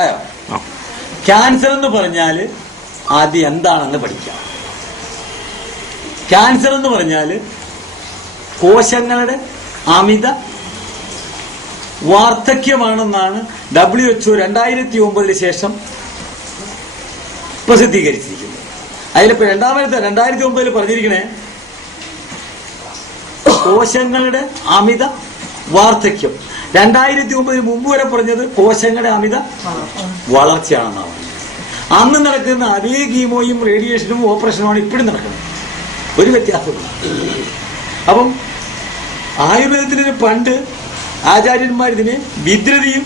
അയ്യോ, ക്യാൻസർ എന്ന് പറഞ്ഞാൽ ആദ്യം എന്താണെന്ന് പഠിക്കാം. ക്യാൻസർ എന്ന് പറഞ്ഞാൽ കോശങ്ങളുടെ അമിത വാർദ്ധക്യമാണെന്നാണ് WHO 2009 ശേഷം പ്രസിദ്ധീകരിച്ചിരിക്കുന്നത്. അതിലിപ്പോ 2009 പറഞ്ഞിരിക്കണേ കോശങ്ങളുടെ അമിത വാർദ്ധക്യം. 2009 മുമ്പ് വരെ പറഞ്ഞത് കോശങ്ങളുടെ അമിത വളർച്ചയാണെന്നാണ്. അന്ന് നടക്കുന്ന അതേ കീമോയും റേഡിയേഷനും ഓപ്പറേഷനുമാണ് ഇപ്പോഴും നടക്കുന്നത്. ഒരു വ്യത്യാസമില്ല. അപ്പം ആയുർവേദത്തിന് പണ്ട് ആചാര്യന്മാരിതിനെ വിദ്രതിയും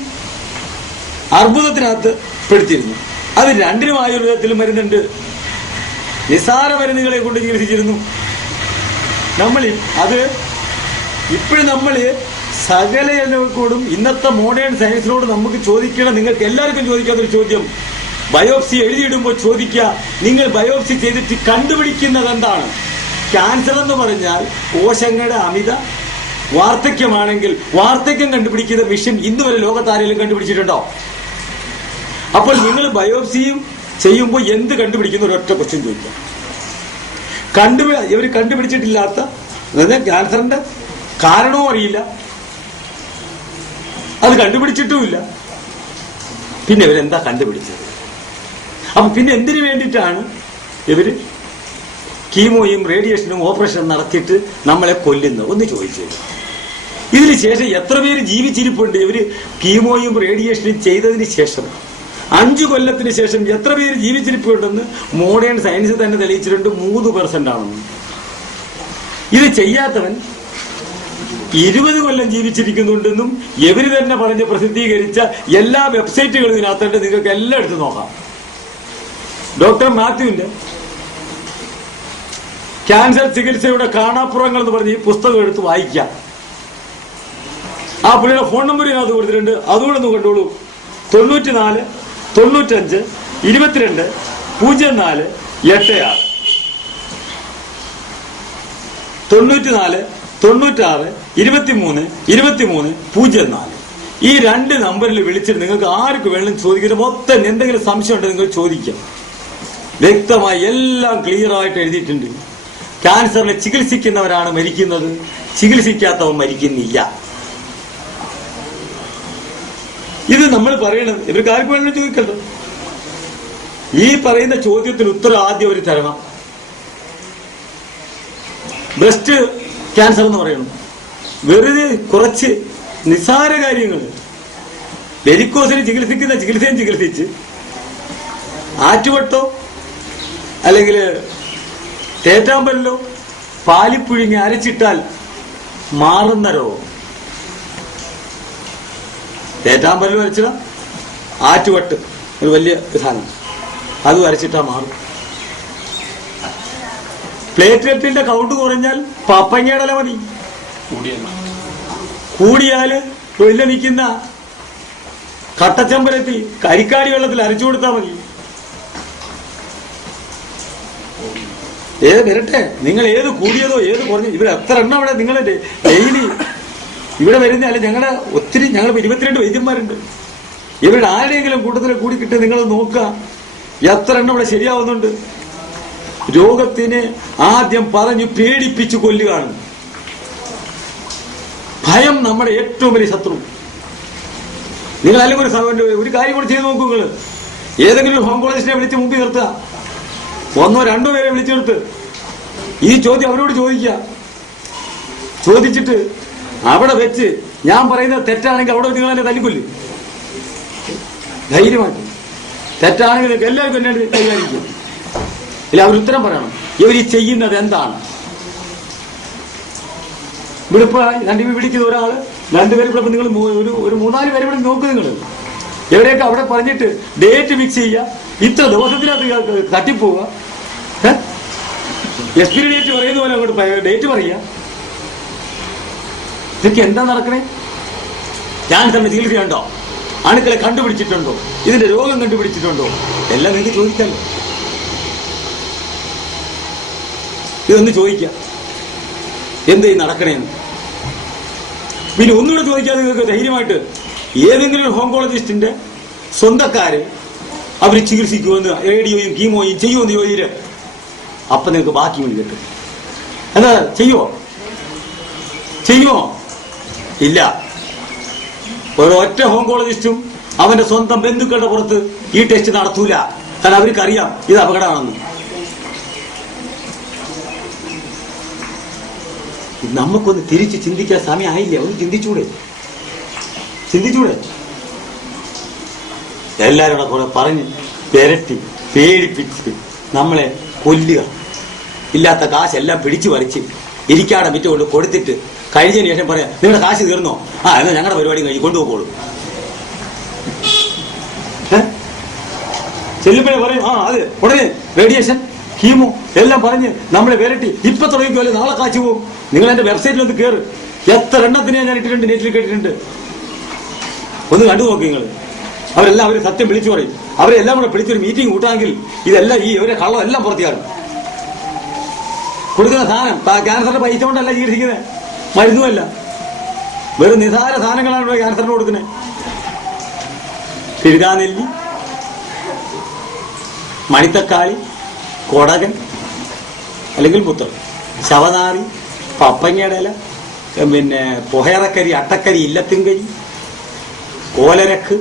അർബുദത്തിനകത്ത് പെടുത്തിയിരുന്നു. അത് രണ്ടിനും ആയുർവേദത്തിലും മരുന്നുണ്ട്. നിസാര മരുന്നുകളെ കൊണ്ട് ചികിത്സിച്ചിരുന്നു. അത് ഇപ്പോഴും സകല എല്ലാവർക്കോടും ഇന്നത്തെ മോഡേൺ സയൻസിനോട് നമുക്ക് ചോദിക്കണം. നിങ്ങൾക്ക് എല്ലാവർക്കും ചോദിക്കാത്തൊരു ചോദ്യം, ബയോപ്സി എഴുതിയിടുമ്പോൾ ചോദിക്കുക, നിങ്ങൾ ബയോപ്സി ചെയ്തിട്ട് കണ്ടുപിടിക്കുന്നത് എന്താണ്? ക്യാൻസർ എന്ന് പറഞ്ഞാൽ കോശങ്ങളുടെ അമിത വാർദ്ധക്യമാണെങ്കിൽ വാർദ്ധക്യം കണ്ടുപിടിക്കുന്ന മിഷൻ ഇന്ന് വരെ ലോകത്താരെങ്കിലും കണ്ടുപിടിച്ചിട്ടുണ്ടോ? അപ്പോൾ നിങ്ങൾ ബയോപ്സിയും ചെയ്യുമ്പോൾ എന്ത് കണ്ടുപിടിക്കുന്ന ഒരൊറ്റ ക്വസ്റ്റ്യൻ ചോദിക്കാം. ഇവർ കണ്ടുപിടിച്ചിട്ടില്ലാത്ത, അതായത് ക്യാൻസറിന്റെ കാരണവും അറിയില്ല, അത് കണ്ടുപിടിച്ചിട്ടുമില്ല. പിന്നെ ഇവരെന്താ കണ്ടുപിടിച്ചത്? അപ്പൊ പിന്നെ എന്തിനു വേണ്ടിയിട്ടാണ് ഇവര് കീമോയും റേഡിയേഷനും ഓപ്പറേഷനും നടത്തിയിട്ട് നമ്മളെ കൊല്ലുന്നത്? ഒന്ന് ചോദിച്ചത്. ഇതിന് ശേഷം എത്ര പേര് ജീവിച്ചിരിപ്പുണ്ട്? ഇവര് കീമോയും റേഡിയേഷനും ചെയ്തതിന് ശേഷം 5 കൊല്ലത്തിന് ശേഷം എത്ര പേര് ജീവിച്ചിരിപ്പുണ്ടെന്ന് മോഡേൺ സയൻസ് തന്നെ തെളിയിച്ചിട്ടുണ്ട്. 3% ആണെന്ന്. ഇത് ചെയ്യാത്തവൻ 20 കൊല്ലം ജീവിച്ചിരിക്കുന്നുണ്ടെന്നും ഇവര് തന്നെ പറഞ്ഞ് പ്രസിദ്ധീകരിച്ച എല്ലാ വെബ്സൈറ്റുകളും ഇതിനകത്തുണ്ട്. നിങ്ങൾക്ക് എല്ലാം എടുത്ത് നോക്കാം. ഡോക്ടർ മാത്യുവിന്റെ ക്യാൻസർ ചികിത്സയുടെ കാണാപ്പുറങ്ങൾ എന്ന് പറഞ്ഞ് ഈ പുസ്തകം എടുത്ത് വായിക്കാം. ആ പുള്ളിയുടെ ഫോൺ നമ്പർ ഇതിനകത്ത് കൊടുത്തിട്ടുണ്ട്. അതുകൂടെ ഒന്ന് കണ്ടോളൂ. 94 95 22 04 86 94 96 23 23 04. ഈ 2 നമ്പറിൽ വിളിച്ചിട്ട് നിങ്ങൾക്ക് ആർക്ക് വേണം ചോദിക്കുന്നത്. മൊത്തം എന്തെങ്കിലും സംശയം ഉണ്ടെങ്കിൽ നിങ്ങൾ ചോദിക്കാം. വ്യക്തമായി എല്ലാം ക്ലിയർ ആയിട്ട് എഴുതിയിട്ടുണ്ട്. ക്യാൻസറിനെ ചികിത്സിക്കുന്നവരാണ് മരിക്കുന്നത്, ചികിത്സിക്കാത്തവൻ മരിക്കുന്നില്ല. ഇത് നമ്മൾ പറയണം. ഇവർക്ക് ആർക്ക് വേണം ചോദിക്കണ്ടോ? ഈ പറയുന്ന ചോദ്യത്തിന് ഉത്തരം ആദ്യം അവർ തരണം. ബ്രസ്റ്റ് ക്യാൻസർ എന്ന് പറയണം. വെറുതെ കുറച്ച് നിസ്സാര കാര്യങ്ങൾ വെരിക്കോസിന് ചികിത്സിക്കുന്ന ചികിത്സയും ചികിത്സിച്ച് ആറ്റുവട്ടോ അല്ലെങ്കിൽ തേറ്റാമ്പല്ലോ പാലിപ്പുഴുങ്ങി അരച്ചിട്ടാൽ മാറുന്ന രോഗം. തേറ്റാമ്പല്ലോ അരച്ചിട, ആറ്റുവട്ട് ഒരു വലിയ സാധനം, അത് വരച്ചിട്ടാ മാറും. പ്ലേറ്റ്ലെറ്റിന്റെ കൗണ്ട് കുറഞ്ഞാൽ പപ്പങ്ങയുടെ ഇല മതി. കൂടിയാല് വലിയ നിൽക്കുന്ന കട്ടച്ചമ്പരത്തി കരിക്കാടി വെള്ളത്തിൽ അരച്ചു കൊടുത്താൽ മതി. വരട്ടെ, നിങ്ങൾ ഏത് കൂടിയതോ ഏത് കുറഞ്ഞോ, ഇവിടെ എത്ര എണ്ണം അവിടെ നിങ്ങൾ ഡെയിലി ഇവിടെ വരുന്ന അല്ലെ. ഞങ്ങൾ 22 വൈദ്യന്മാരുണ്ട്. ഇവരുടെ ആരുടെയെങ്കിലും കൂട്ടത്തിൽ കൂടി കിട്ടി നിങ്ങൾ നോക്കുക എത്ര എണ്ണം ഇവിടെ ശരിയാവുന്നുണ്ട്. രോഗത്തിന് ആദ്യം പറഞ്ഞു പേടിപ്പിച്ചു കൊല്ലുകയാണ്. ഭയം നമ്മുടെ ഏറ്റവും വലിയ ശത്രു. നിങ്ങൾ അല്ലെങ്കിൽ ഒരു കാര്യം കൂടി ചെയ്ത് നോക്കൂ. നിങ്ങൾ ഏതെങ്കിലും ഒരു ഓങ്കോളജിസ്റ്റിനെ വിളിച്ച് മുമ്പിൽ നിർത്തുക, 1 or 2 പേരെ വിളിച്ചു നിർത്ത്. ഈ ചോദ്യം അവരോട് ചോദിക്കുക. ചോദിച്ചിട്ട് അവിടെ വെച്ച് ഞാൻ പറയുന്നത് തെറ്റാണെങ്കിൽ അവിടെ നിങ്ങൾ എന്നെ തല്ലിക്കൊല്ലും. ധൈര്യമായിട്ട്. തെറ്റാണെങ്കിൽ നിങ്ങൾക്ക് എല്ലാവർക്കും എന്നെ കൈകാര്യം. ഇല്ല, അവർ ഉത്തരം പറയണം. ഇവർ ഈ ചെയ്യുന്നത് എന്താണ്? ഇവിടെ ഇപ്പൊ വിളിക്കുന്ന ഒരാള് 2 പേര് ഇവിടെ നിങ്ങൾ ഒരു 3-4 പേര് ഇവിടെ നോക്ക്. നിങ്ങൾ എവിടെയൊക്കെ അവിടെ പറഞ്ഞിട്ട് ഡേറ്റ് ഫിക്സ് ചെയ്യുക. ഇത്ര ദിവസത്തിനകത്ത് തട്ടിപ്പോവുക. എക്സ്പയറി ഡേറ്റ് പറയുന്ന പോലെ അങ്ങോട്ട് ഡേറ്റ് പറയുക. ഇതൊക്കെ എന്താ നടക്കണേ? ക്യാൻസറിന് ചികിത്സയുണ്ടോ? അണുക്കളെ കണ്ടുപിടിച്ചിട്ടുണ്ടോ? ഇതിന്റെ രോഗം കണ്ടുപിടിച്ചിട്ടുണ്ടോ? എല്ലാം നിങ്ങൾക്ക് ചോദിക്കാമല്ലോ. ഇതൊന്ന് ചോദിക്കാം, എന്തേ നടക്കണേന്ന്. പിന്നെ ഒന്നുകൂടെ ചോദിക്കാതെ നിങ്ങൾക്ക് ധൈര്യമായിട്ട് ഏതെങ്കിലും ഒരു ഓങ്കോളജിസ്റ്റിന്റെ സ്വന്തക്കാര് അവർ ചികിത്സിക്കുമെന്ന് റേഡിയോയും കീമോയും ചെയ്യുമെന്ന് ചോദിച്ചിട്ട് അപ്പൊ നിങ്ങൾക്ക് ബാക്കി വേണ്ടി കിട്ടും. എന്താ ചെയ്യുമോ? ഇല്ല. ഒരൊറ്റ ഓങ്കോളജിസ്റ്റും അവന്റെ സ്വന്തം ബന്ധുക്കളുടെ പുറത്ത് ഈ ടെസ്റ്റ് നടത്തൂല. കാരണം അവർക്കറിയാം ഇത് അപകടമാണെന്ന്. നമുക്കൊന്ന് തിരിച്ച് ചിന്തിക്കാൻ സമയമായില്ല. ഒന്ന് ചിന്തിച്ചൂടെ? എല്ലാവരും കൂടെ പറഞ്ഞ് പെരട്ടി പേടിപ്പിച്ച് നമ്മളെ കൊല്ലുക. ഇല്ലാത്ത കാശെല്ലാം പിടിച്ചു വരച്ച് ഇരിക്കാടെ മിറ്റ കൊണ്ട് കൊടുത്തിട്ട് കഴിഞ്ഞതിന് ശേഷം പറയാം നിങ്ങളുടെ കാശ് തീർന്നോ? എന്നാൽ ഞങ്ങളുടെ പരിപാടി കഴിഞ്ഞ് കൊണ്ടുപോകോളൂ. ചെല്ലുമ്പോഴേ പറയും അത് ഉടനെ റേഡിയേഷൻ കീമോ എല്ലാം പറഞ്ഞ് നമ്മളെ വിരട്ടി ഇപ്പൊ തുടങ്ങിക്കോല്ലേ നാളെ കാശ് പോകും. നിങ്ങൾ എന്റെ വെബ്സൈറ്റിൽ ഒന്ന് കയറ്. എത്ര എണ്ണത്തിനെ ഞാൻ ഇട്ടിട്ടുണ്ട്, നെറ്റിൽ കേട്ടിട്ടുണ്ട്. ഒന്ന് കണ്ടു നോക്കി നിങ്ങൾ. അവരെല്ലാം അവര് സത്യം വിളിച്ചു പറയും. അവരെല്ലാം കൂടെ വിളിച്ചൊരു മീറ്റിംഗ് കൂട്ടാമെങ്കിൽ ഇതെല്ലാം ഈ ഇവരെ കള്ളം എല്ലാം പുറത്തിയാണ്. കൊടുക്കുന്ന സാധനം ക്യാൻസറിന്റെ പൈസ കൊണ്ടല്ല ചികിത്സിക്കുന്നത്, മരുന്നുമല്ല, വെറും നിസാര സാധനങ്ങളാണ് ഇവിടെ ക്യാൻസറിന് കൊടുക്കുന്നത്. തിരുകാനെല്ലി, മണിത്തക്കാളി, കൊടകൻ അല്ലെങ്കിൽ പുത്തൾ, ശവനാറി, പപ്പങ്ങയുടെ ഇല, പിന്നെ പുഹയറക്കരി, അട്ടക്കരി, ഇല്ലത്തിൻകരി, കോലരക്ക്,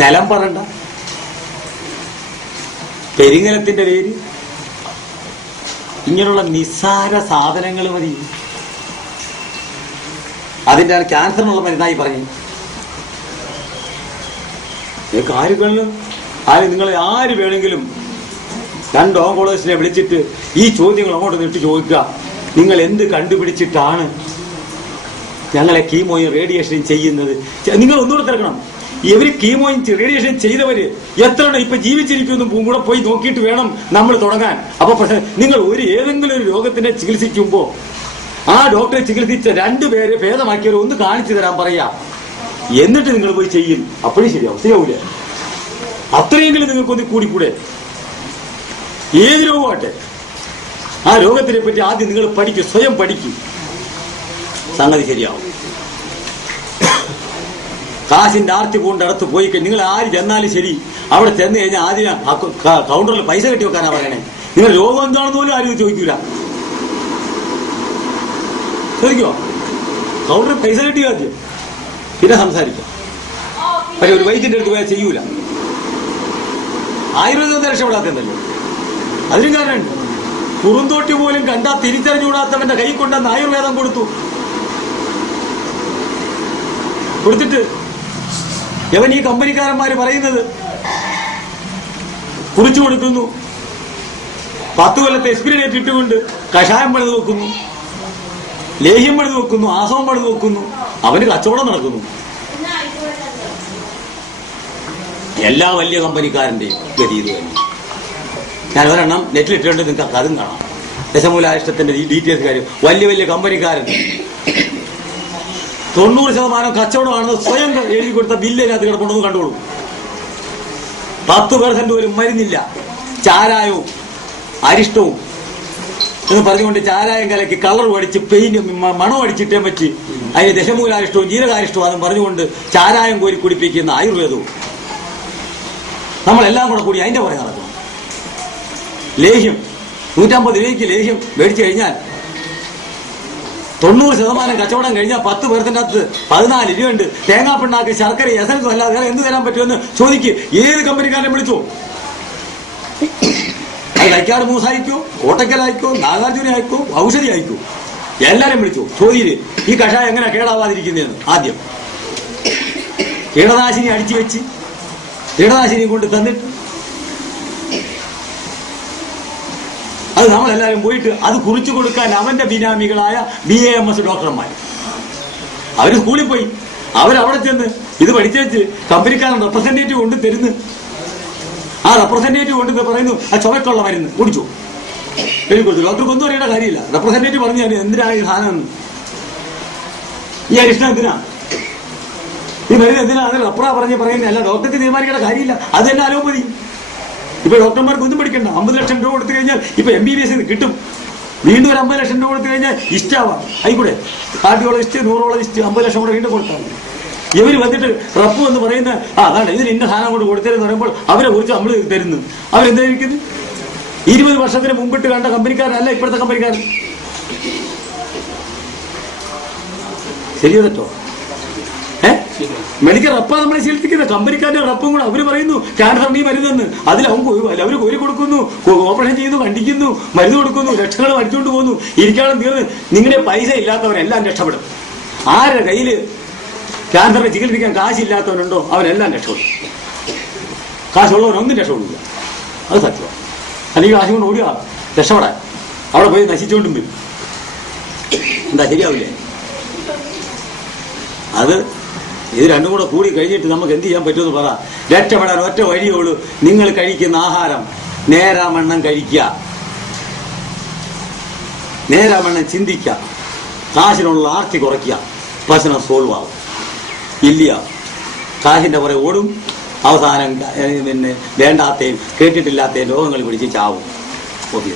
നിലം പറണ്ട, പെരിങ്ങലത്തിന്റെ പേര്, ഇങ്ങനെയുള്ള നിസ്സാര സാധനങ്ങൾ മതി. അതിന്റെ ക്യാൻസറിനുള്ള മരുന്നായി പറഞ്ഞു. നിങ്ങളെ ആര് വേണമെങ്കിലും 2 ഓങ്കോളജിസ്റ്റിനെ വിളിച്ചിട്ട് ഈ ചോദ്യങ്ങൾ അങ്ങോട്ട് നിട്ട് ചോദിക്കുക. നിങ്ങൾ എന്ത് കണ്ടുപിടിച്ചിട്ടാണ് ഞങ്ങളെ കീമോയും റേഡിയേഷനും ചെയ്യുന്നത്? നിങ്ങൾ ഒന്നുകൂടെ തിരക്കണം. ഇവര് കീമോയും റേഡിയേഷൻ ചെയ്തവര് എത്ര ഇപ്പൊ ജീവിച്ചിരിക്കുന്നു കൂടെ പോയി നോക്കിയിട്ട് വേണം നമ്മൾ തുടങ്ങാൻ. അപ്പൊ പക്ഷെ നിങ്ങൾ ഏതെങ്കിലും ഒരു രോഗത്തിനെ ചികിത്സിക്കുമ്പോ ആ ഡോക്ടറെ ചികിത്സിച്ച 2 പേരെ ഭേദമാക്കിയവരെ ഒന്ന് കാണിച്ചു തരാൻ പറയാം. എന്നിട്ട് നിങ്ങൾ പോയി ചെയ്യും. അപ്പോഴും ശരിയാവൂല. അത്രയെങ്കിലും നിങ്ങൾക്കൊന്ന് കൂടിക്കൂടെ? ഏത് രോഗമാട്ടെ ആ രോഗത്തിനെ പറ്റി ആദ്യം നിങ്ങൾ പഠിക്കും, സ്വയം പഠിക്കും. സംഗതി ശരിയാവും. കാശിന്റെ ആർത്തി കൊണ്ട് അടുത്ത് പോയി നിങ്ങൾ ആര് ചെന്നാലും ശരി, അവിടെ ചെന്ന് കഴിഞ്ഞാൽ ആദ്യം കൗണ്ടറിൽ പൈസ കെട്ടി വെക്കാനാ പറയണേ. നിങ്ങൾ രോഗം എന്താണെന്ന് പോലും ആരും ചോദിക്കൂല. ചോദിക്കോ? കൗണ്ടറിൽ പൈസ കെട്ടി ആദ്യം, പിന്നെ സംസാരിക്കാം. പക്ഷെ ഒരു വൈദ്യന്റെ അടുത്ത് പോയാൽ ചെയ്യൂല. ആയുർവേദം രക്ഷപ്പെടാത്തല്ലോ. അതിനും കാരണമുണ്ട്. കുറുന്തോട്ടി പോലും കണ്ടാ തിരിച്ചറിഞ്ഞുകൂടാത്തവന്റെ കൈ കൊണ്ടെന്ന് ആയുർവേദം കൊടുത്തിട്ട് യവൻ ഈ കമ്പനിക്കാരന്മാര് പറയുന്നത് കുറിച്ചു കൊടുക്കുന്നു. 10 കൊല്ലത്തെ എക്സ്പീരിയൻസ് ഇട്ടുകൊണ്ട് കഷായം പണിത് വെക്കുന്നു, ലേഹ്യം പണിത് വെക്കുന്നു, ആസവം പണിത് വെക്കുന്നു. അവന് കച്ചവടം നടക്കുന്നു. എല്ലാ വലിയ കമ്പനിക്കാരന്റെയും ഗതി ഇത് തന്നെ. ഞാൻ ഒരെണ്ണം നെറ്റിലിട്ടുണ്ട്, നിങ്ങൾക്ക് അതും കാണാം. ദശമൂലാഷ്ടത്തിന്റെ ഈ ഡീറ്റെയിൽസ് കാര്യം. വലിയ കമ്പനിക്കാരൻ 90% കച്ചവടമാണെന്ന് സ്വയം എഴുതി കൊടുത്ത ബില്ലിനകത്ത് കിടപ്പുണ്ടെന്ന് കണ്ടോളൂ. 10% പോലും മരുന്നില്ല. ചാരായവും അരിഷ്ടവും എന്ന് പറഞ്ഞുകൊണ്ട് ചാരായം കലക്കി കളർ അടിച്ച് പെയിന്റ് മണം അടിച്ചിട്ടേ പറ്റി അതിന് ദശമൂലാരിഷ്ടവും ജീരകാരിഷ്ടവും അതെന്ന് പറഞ്ഞുകൊണ്ട് ചാരായം കോരി കുടിപ്പിക്കുന്ന ആയുർവേദവും നമ്മളെല്ലാം കൂടി അതിന്റെ പുറകെ നടക്കണം. ലേഹ്യം 150 രൂപയ്ക്ക് ലേഹ്യം മേടിച്ചു കഴിഞ്ഞാൽ 90% കച്ചവടം കഴിഞ്ഞാൽ 10% 14 രൂപയുണ്ട്. തേങ്ങാപ്പിണ്ണാക്ക്, ശർക്കര, എസൻസും അല്ലാതെ വേറെ എന്ത് തരാൻ പറ്റുമെന്ന് ചോദിക്ക്. ഏത് കമ്പനിക്കാരനെ വിളിച്ചോ? അത് കൈക്കാട് മൂസായിക്കോ, കോട്ടക്കലായിക്കോ, നാഗാർജുന ആയിക്കോ, ഔഷധി ആയിക്കോ, എല്ലാരും വിളിച്ചോ. ചോദ്യം ഈ കഷായം എങ്ങനെ കേടാവാതിരിക്കുന്നതെന്ന്. ആദ്യം കീടനാശിനി അടിച്ചു വെച്ച് കീടനാശിനി കൊണ്ട് തന്നിട്ട് അത് നമ്മളെല്ലാവരും പോയിട്ട് അത് കുറിച്ചു കൊടുക്കാൻ അവന്റെ ബിനാമികളായ BAMS ഡോക്ടർമാർ അവര് സ്കൂളിൽ പോയി അവരവിടെ ചെന്ന് ഇത് പഠിച്ചേച്ച് കമ്പനിക്കാരൻ റെപ്രസെന്റേറ്റീവ് കൊണ്ട് തരുന്നു. ആ റെപ്രസെന്റേറ്റീവ് കൊണ്ട് പറയുന്നു ആ ചുവക്കുള്ള മരുന്ന് കുടിച്ചു എഴുതി കൊടുത്തു. ഡോക്ടർക്ക് ഒന്നും അറിയേണ്ട കാര്യമില്ല. റെപ്രസെന്റേറ്റീവ് പറഞ്ഞു എന്തിനാണ് ഈ സാധനം, ഈ അരിഷ്ടം എന്തിനാ, ഈ മരുന്ന് എന്തിനാ, അതിന് റെപ്ര പറയുന്നതല്ല. ഡോക്ടർക്ക് തീരുമാനിക്കേണ്ട കാര്യമില്ല. അത് തന്നെ അലോപതി. ഇപ്പൊ ഡോക്ടർമാർക്ക് ഒന്നും പഠിക്കണ്ട. 50 ലക്ഷം രൂപ കൊടുത്തു കഴിഞ്ഞാൽ ഇപ്പൊ MBBS കിട്ടും. വീണ്ടും ഒരു 50 ലക്ഷം രൂപ കൊടുത്തു കഴിഞ്ഞാൽ ഇഷ്ടാവാം. ആയിക്കൂടെ കാർഡിയോളജിസ്റ്റ്, ന്യൂറോളജിസ്റ്റ് 50 ലക്ഷം കൂടെ വീണ്ടും കൊടുത്താൽ ഇവർ വന്നിട്ട് റപ്പ് എന്ന് പറയുന്ന അതാണ് ഇതിന് ഇന്ന സാധനം കൊണ്ട് കൊടുത്തതെന്ന് പറയുമ്പോൾ അവരെ കുറിച്ച് നമ്മൾ തരുന്നു. അവരെന്തായിരിക്കുന്നു? 20 വർഷത്തിന് മുമ്പിട്ട് കണ്ട കമ്പനിക്കാരല്ല ഇപ്പോഴത്തെ കമ്പനിക്കാരൻ. ശരിയോ തെറ്റോ? മെഡിക്കൽ റപ്പാ നമ്മളെ ശീലിപ്പിക്കുന്നത്. കമ്പനിക്കാരുടെ റപ്പും കൂടെ അവര് പറയുന്നു ക്യാൻസറിന് മരുന്നെന്ന്. അതിൽ അവര് കോരി കൊടുക്കുന്നു, ഓപ്പറേഷൻ ചെയ്യുന്നു, കണ്ടിക്കുന്നു, മരുന്ന് കൊടുക്കുന്നു, ലക്ഷങ്ങൾ അടിച്ചുകൊണ്ട് പോകുന്നു. ഇരിക്കാനും തീർന്ന് നിങ്ങളുടെ പൈസ ഇല്ലാത്തവരെല്ലാം രക്ഷപ്പെടും. ആരുടെ കയ്യില് ക്യാൻസറിനെ ചികിത്സിക്കാൻ കാശില്ലാത്തവനുണ്ടോ അവനെല്ലാം രക്ഷപ്പെടും. കാശുള്ളവനൊന്നും രക്ഷപ്പെടില്ല. അത് സത്യമാണ്. അല്ലെങ്കിൽ കാശ് കൊണ്ട് ഓടിയാ രക്ഷപ്പെടാൻ അവിടെ പോയി നശിച്ചുകൊണ്ടും വരും. എന്താ ശരിയാവില്ലേ? അത് ഇത് രണ്ടും കൂടെ കൂടി കഴിഞ്ഞിട്ട് നമുക്ക് എന്ത് ചെയ്യാൻ പറ്റുമെന്ന് പറ. രക്ഷപ്പെടാൻ ഒറ്റ വഴിയുള്ളൂ. നിങ്ങൾ കഴിക്കുന്ന ആഹാരം നേരാമണ്ണം കഴിക്കുക, നേരാമണ്ണം ചിന്തിക്കുക, കാശിനുള്ള ആർത്തി കുറയ്ക്കുക. പ്രശ്നം സോൾവ് ആവും. ഇല്ല കാശിന്റെ പുറകെ ഓടും. അവസാനം പിന്നെ വേണ്ടാത്തയും കേട്ടിട്ടില്ലാത്തയും രോഗങ്ങൾ പിടിച്ച് ചാവും. ഓക്കെ.